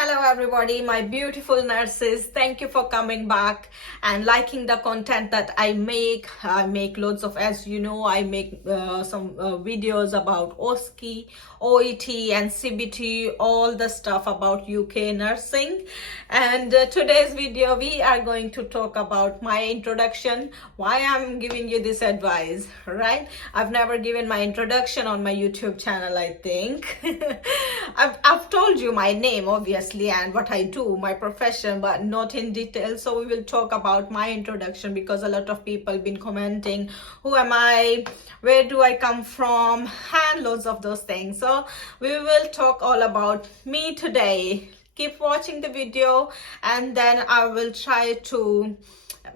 Hello everybody, my beautiful nurses. Thank you for coming back and liking the content that I make. I make loads of, as you know, I make some videos about Osce, OET and CBT, all the stuff about UK nursing. And today's video, we are going to talk about my introduction, why I'm giving you this advice, right? I've never given my introduction on my YouTube channel, I think. I've told you my name, obviously, and what I do, my profession, but not in detail. So we will talk about my introduction because a lot of people have been commenting, who am I, where do I come from, and loads of those things. So we will talk all about me today. Keep watching the video and then I will try to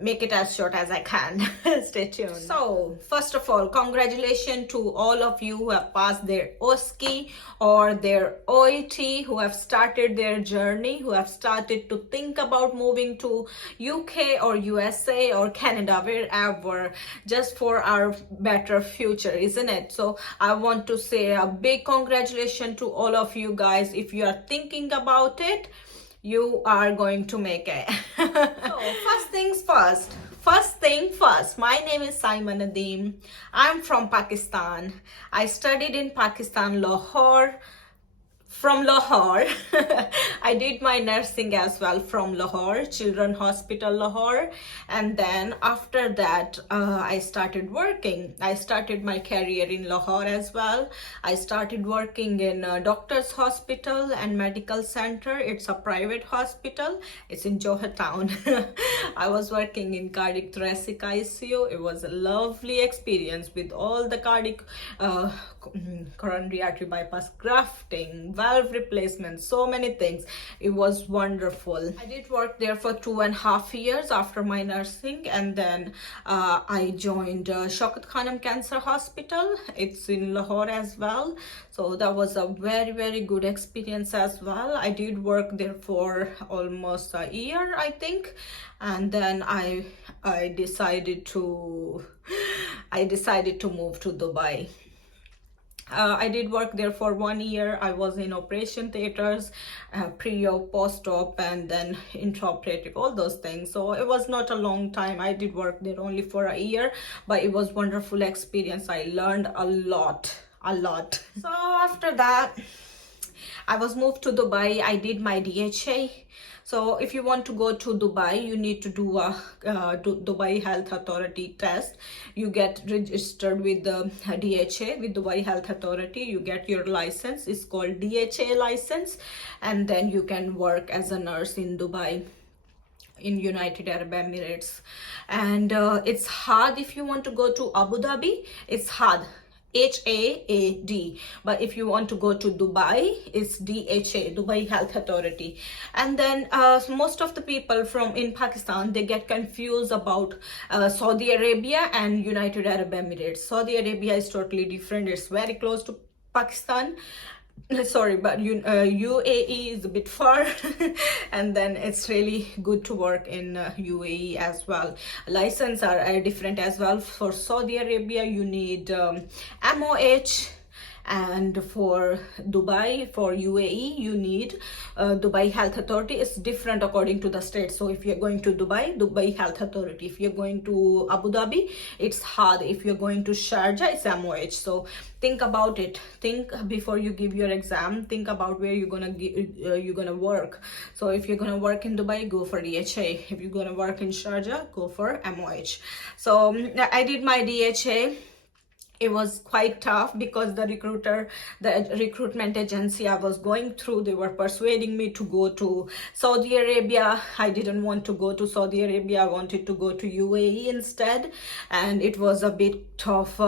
make it as short as I can. Stay tuned. So first of all, congratulations to all of you who have passed their Osce or their OET, who have started their journey, who have started to think about moving to UK or USA or Canada, wherever, just for our better future, isn't it? So I want to say a big congratulations to all of you guys. If you are thinking about it, you are going to make it. So first things first. First thing first, my name is Saima. I'm from Pakistan. I studied in Pakistan, Lahore. From Lahore. I did my nursing as well from Lahore, Children's Hospital Lahore. And then after that, I started working. I started my career in Lahore as well. I started working in Doctor's Hospital and Medical Center. It's a private hospital. It's in Johor Town. I was working in cardiac thoracic ICU. It was a lovely experience with all the cardiac coronary artery bypass grafting, valve replacement, so many things. It was wonderful. I did work there for 2.5 years after my nursing, and then I joined Shaukat Khanum Cancer Hospital. It's in Lahore as well. So that was a very good experience as well. I did work there for almost a year, I think, and then I decided to move to Dubai. I did work there for 1 year. I was in operation theaters, pre-op, post-op, and then intraoperative, all those things. So it was not a long time. I did work there only for a year, but it was wonderful experience. I learned a lot. So after that, I was moved to Dubai. I did my DHA. So if you want to go to Dubai, you need to do a Dubai Health Authority test. You get registered with the DHA, with Dubai Health Authority. You get your license. It's called DHA license. And then you can work as a nurse in Dubai, in United Arab Emirates. And it's hard if you want to go to Abu Dhabi. It's hard. HAAD, but if you want to go to Dubai, it's DHA, Dubai Health Authority. And then most of the people from in Pakistan, they get confused about Saudi Arabia and United Arab Emirates. Saudi Arabia is totally different. It's very close to Pakistan. Sorry, but UAE is a bit far. And then it's really good to work in UAE as well. License are different as well. For Saudi Arabia, you need MOH, and for Dubai, for UAE, you need Dubai Health Authority. It's different according to the state. So if you're going to Dubai, Dubai Health Authority. If you're going to Abu Dhabi, it's hard. If you're going to Sharjah, it's MOH. So think about it. Think before you give your exam. Think about where you're gonna work. So if you're gonna work in Dubai, go for DHA. If you're gonna work in Sharjah, go for MOH. So I did my DHA. It was quite tough because the recruitment agency I was going through, they were persuading me to go to Saudi Arabia. I didn't want to go to Saudi Arabia. I wanted to go to UAE instead. And it was a bit tough.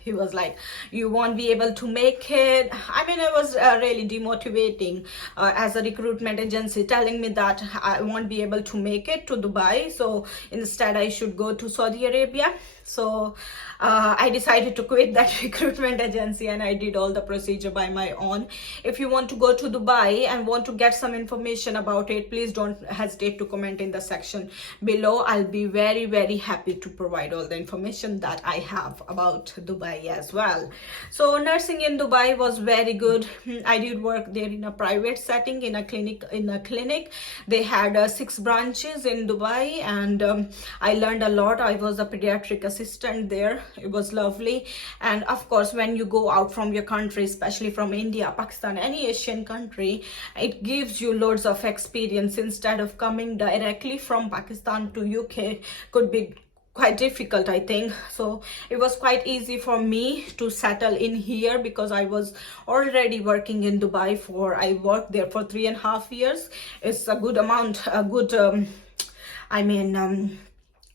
He was like, you won't be able to make it. I mean, it was really demotivating as a recruitment agency telling me that I won't be able to make it to Dubai. So instead I should go to Saudi Arabia. So I decided to quit with that recruitment agency, and I did all the procedure by my own. If you want to go to Dubai and want to get some information about it, please don't hesitate to comment in the section below. I'll be very, very happy to provide all the information that I have about Dubai as well. So nursing in Dubai was very good. I did work there in a private setting, in a clinic. They had 6 branches in Dubai, and I learned a lot. I was a pediatric assistant there. It was lovely. And of course, when you go out from your country, especially from India, Pakistan, any Asian country, it gives you loads of experience. Instead of coming directly from Pakistan to UK, could be quite difficult, I think. So it was quite easy for me to settle in here because I was already working in Dubai I worked there for 3.5 years. It's a good amount, a good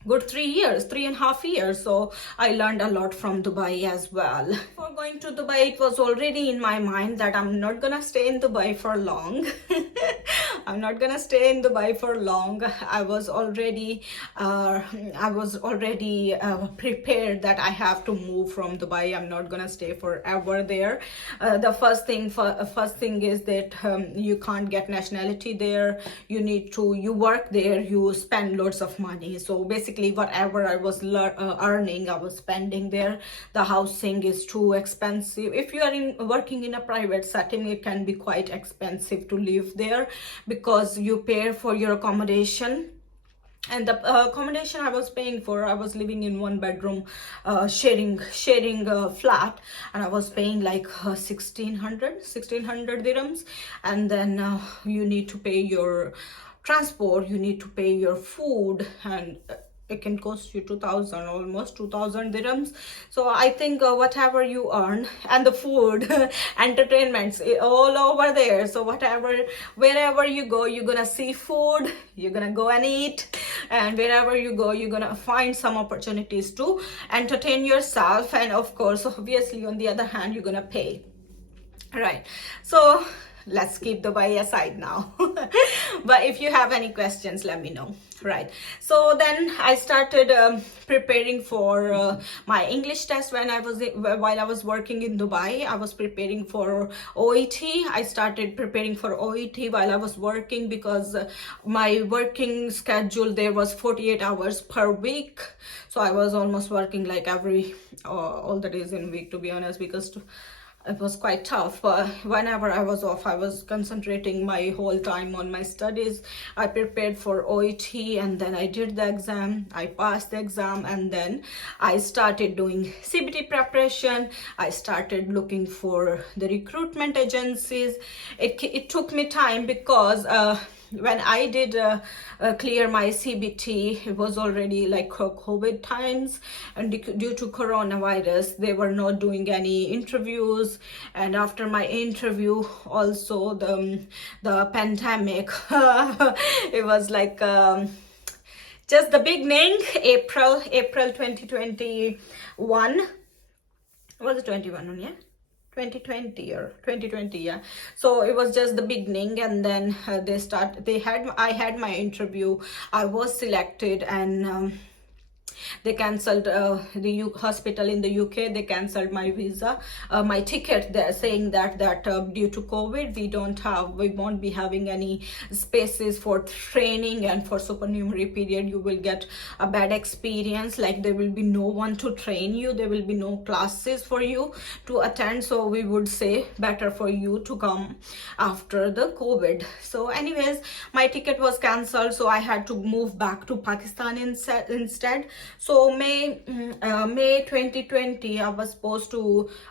good 3.5 years. So I learned a lot from Dubai as well. Before going to Dubai, it was already in my mind that I'm not gonna stay in Dubai for long. I'm not gonna stay in Dubai for long. I was already prepared that I have to move from Dubai. I'm not gonna stay forever there. The first thing is that you can't get nationality there. You work there, you spend loads of money. So basically whatever I was earning, I was spending there. The housing is too expensive. If you are working in a private setting, it can be quite expensive to live there because you pay for your accommodation. And the accommodation I was paying for, I was living in 1 bedroom sharing flat, and I was paying like 1600 dirhams. And then you need to pay your transport, you need to pay your food, and it can cost you 2000, almost 2000 dirhams. So I think whatever you earn, and the food entertainments all over there. So wherever you go, you're gonna see food, you're gonna go and eat, and wherever you go, you're gonna find some opportunities to entertain yourself. And of course, obviously, on the other hand, you're gonna pay, right? So let's keep Dubai aside now. But if you have any questions, let me know. Right, so then I started preparing for my English test while I was working in Dubai. I was preparing for OET. I started preparing for OET while I was working because my working schedule there was 48 hours per week. So I was almost working like all the days in a week, to be honest, because it was quite tough. But whenever I was off, I was concentrating my whole time on my studies. I prepared for OET, and then I did the exam. I passed the exam, and then I started doing CBT preparation. I started looking for the recruitment agencies. It took me time because when I did clear my CBT, it was already like COVID times, and due to coronavirus, they were not doing any interviews. And after my interview, also the pandemic, it was like just the beginning. April 2021. Was it 21? Yeah. 2020, yeah. So it was just the beginning, and then I had my interview. I was selected, and they cancelled the hospital in the UK. They cancelled my visa, my ticket. They're saying that due to COVID, we won't be having any spaces for training, and for supernumerary period you will get a bad experience. Like there will be no one to train you, there will be no classes for you to attend. So we would say better for you to come after the COVID. So anyways, my ticket was cancelled, so I had to move back to Pakistan instead. So May 2020,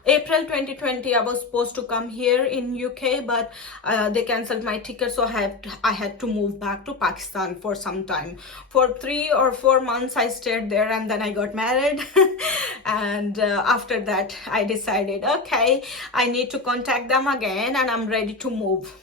April 2020, I was supposed to come here in UK, but they cancelled my ticket, so I had to move back to Pakistan for some time. For 3 or 4 months I stayed there, and then I got married. And after that I decided, okay, I need to contact them again, and I'm ready to move.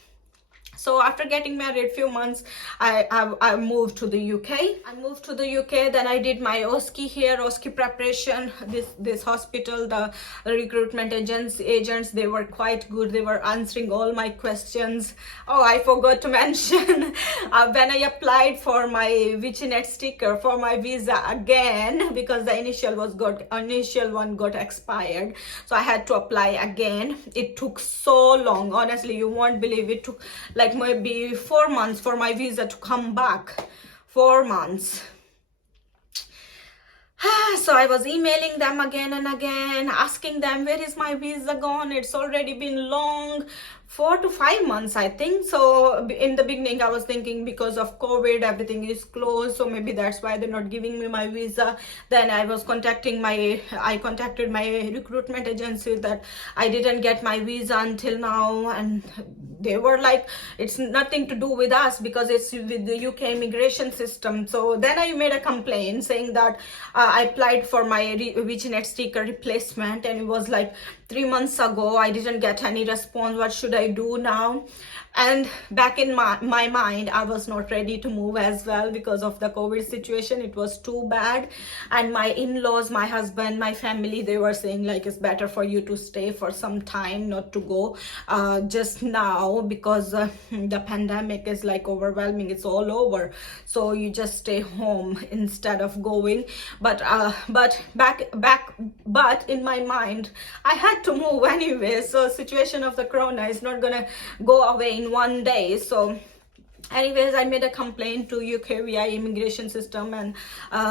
So after getting married few months, I moved to the UK. I moved to the UK, then I did my Osce here, Osce preparation. This hospital, the recruitment agents, they were quite good. They were answering all my questions. Oh, I forgot to mention when I applied for my Viginet sticker for my visa again, because the initial one got expired, so I had to apply again. It took so long, honestly, you won't believe it took like maybe 4 months for my visa to come back. 4 months. So I was emailing them again and again, asking them, where is my visa gone? It's already been long, 4 to 5 months, I think. So in the beginning, I was thinking because of COVID, everything is closed, so maybe that's why they're not giving me my visa. Then I contacted my recruitment agency that I didn't get my visa until now, and they were like, it's nothing to do with us because it's with the UK immigration system. So then I made a complaint saying that I applied for my Viginet sticker replacement, and it was like 3 months ago. I didn't get any response. What should I do now? And back in my mind, I was not ready to move as well because of the COVID situation. It was too bad. And my in-laws, my husband, my family, they were saying like, it's better for you to stay for some time, not to go just now, because the pandemic is like overwhelming. It's all over. So you just stay home instead of going. But in my mind, I had to move anyway. So situation of the corona is not gonna go away in one day. So anyways, I made a complaint to UKVI immigration system and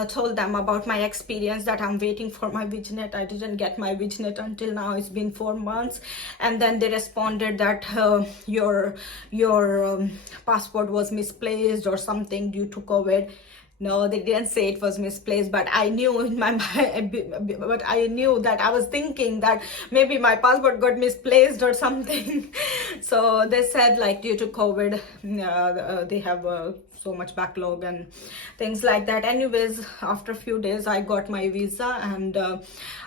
told them about my experience, that I'm waiting for my Viginet. I didn't get my Viginet until now. It's been 4 months. And then they responded that your passport was misplaced or something due to COVID. No, they didn't say it was misplaced, but I knew in my mind, but I knew that I was thinking that maybe my passport got misplaced or something. So they said like due to COVID, they have so much backlog and things like that. Anyways, after a few days, I got my visa, and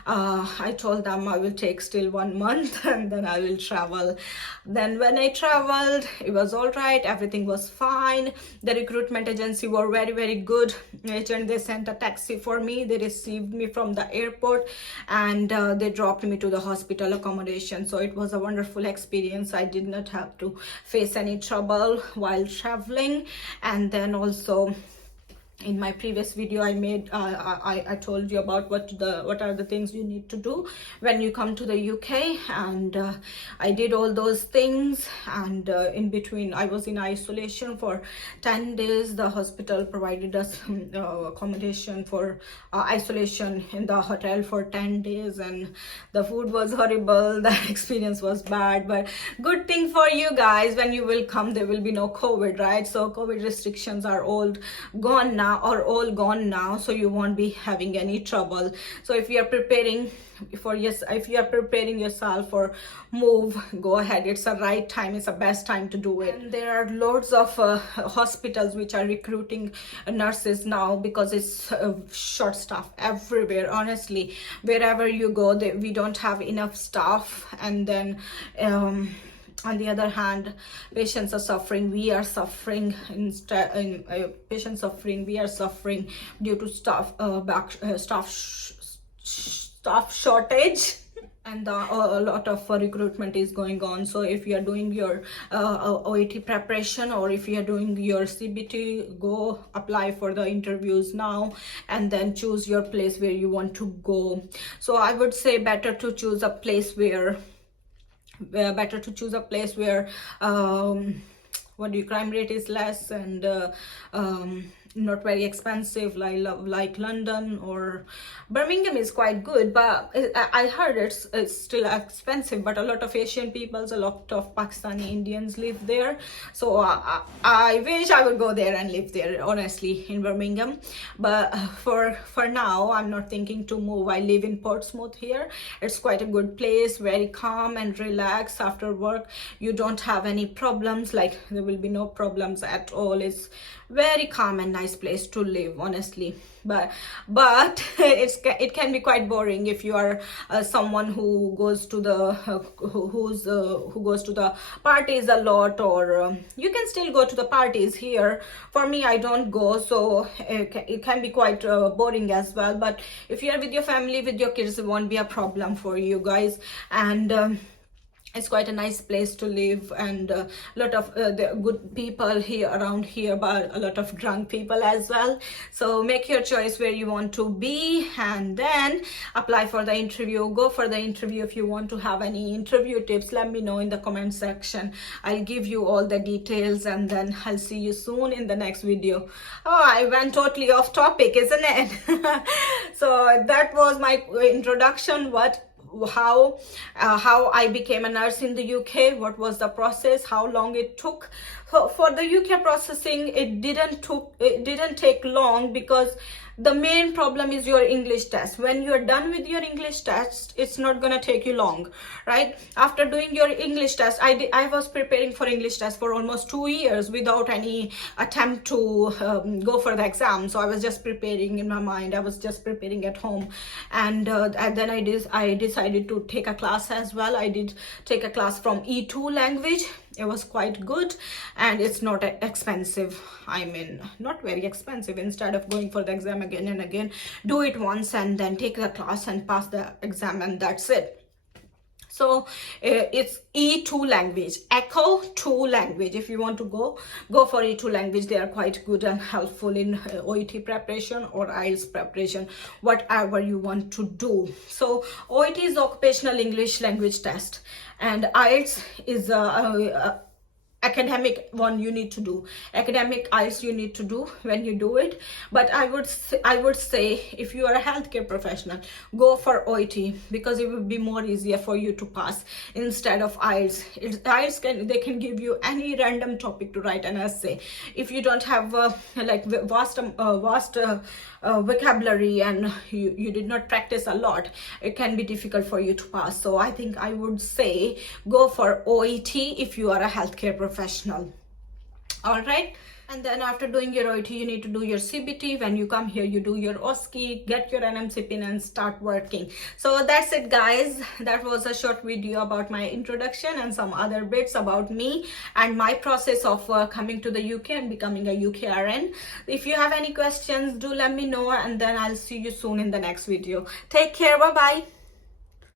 I told them I will take still 1 month and then I will travel. Then when I traveled, it was all right. Everything was fine. The recruitment agency were very, very good agent. They sent a taxi for me. They received me from the airport, and they dropped me to the hospital accommodation. So it was a wonderful experience. I did not have to face any trouble while traveling. And then also, in my previous video I made, I told you about what are the things you need to do when you come to the UK, and I did all those things. And in between, I was in isolation for 10 days. The hospital provided us accommodation for isolation in the hotel for 10 days, and the food was horrible. The experience was bad, but good thing for you guys, when you will come, there will be no COVID, right? So COVID restrictions are all gone now, so you won't be having any trouble. So if you are preparing yourself for move, go ahead. It's the right time. It's the best time to do it. And there are loads of hospitals which are recruiting nurses now, because it's short staff everywhere. Honestly, wherever you go, we don't have enough staff. And then on the other hand, patients are suffering. We are suffering we are suffering due to staff shortage. And a lot of recruitment is going on. So if you are doing your OET preparation, or if you are doing your CBT, go apply for the interviews now, and then choose your place where you want to go. So I would say better to choose a place where crime rate is less, and not very expensive, like London or Birmingham is quite good, but I heard it's still expensive. But a lot of Asian peoples, a lot of Pakistani Indians live there, so I wish I would go there and live there, honestly, in Birmingham. But for now, I'm not thinking to move. I live in Portsmouth here. It's quite a good place, very calm and relaxed. After work, you don't have any problems. Like, there will be no problems at all. It's very calm and nice nice place to live, honestly. But it can be quite boring if you are someone who goes to the who goes to the parties a lot, or you can still go to the parties here. For me, I don't go, so it can be quite boring as well. But if you are with your family, with your kids, it won't be a problem for you guys. And it's quite a nice place to live, and a lot of the good people here around here, but a lot of drunk people as well. So make your choice where you want to be, and then apply for the interview. Go for the interview. If you want to have any interview tips, let me know in the comment section. I'll give you all the details, and then I'll see you soon in the next video. Oh, I went totally off topic, isn't it? So that was my introduction. How I became a nurse in the UK, what was the process, how long it took. For the UK processing, it didn't take long, because the main problem is your English test. When you're done with your English test, it's not gonna take you long, right? After doing your English test, I was preparing for English test for almost 2 years without any attempt to go for the exam. So I was just preparing in my mind. I was just preparing at home, and then I decided to take a class as well. I did take a class from E2 language. It was quite good, and it's not expensive. I mean, not very expensive. Instead of going for the exam again and again, do it once and then take the class and pass the exam, and that's it. So it's E2 language, Echo 2 language. If you want to go for E2 language, they are quite good and helpful in OET preparation or IELTS preparation, whatever you want to do. So OET is occupational English language test, and IELTS is academic one you need to do. Academic IELTS you need to do when you do it. But I would say if you are a healthcare professional, go for OET, because it will be more easier for you to pass instead of IELTS. They can give you any random topic to write an essay. If you don't have like vast vocabulary, and you did not practice a lot, it can be difficult for you to pass. So I think I would say go for OET if you are a healthcare professional. All right. And then after doing your OET, you need to do your CBT. When you come here, you do your Osce, get your NMC pin, and start working. So that's it, guys. That was a short video about my introduction and some other bits about me and my process of coming to the UK and becoming a UK RN. If you have any questions, do let me know, and then I'll see you soon in the next video. Take care. Bye-bye.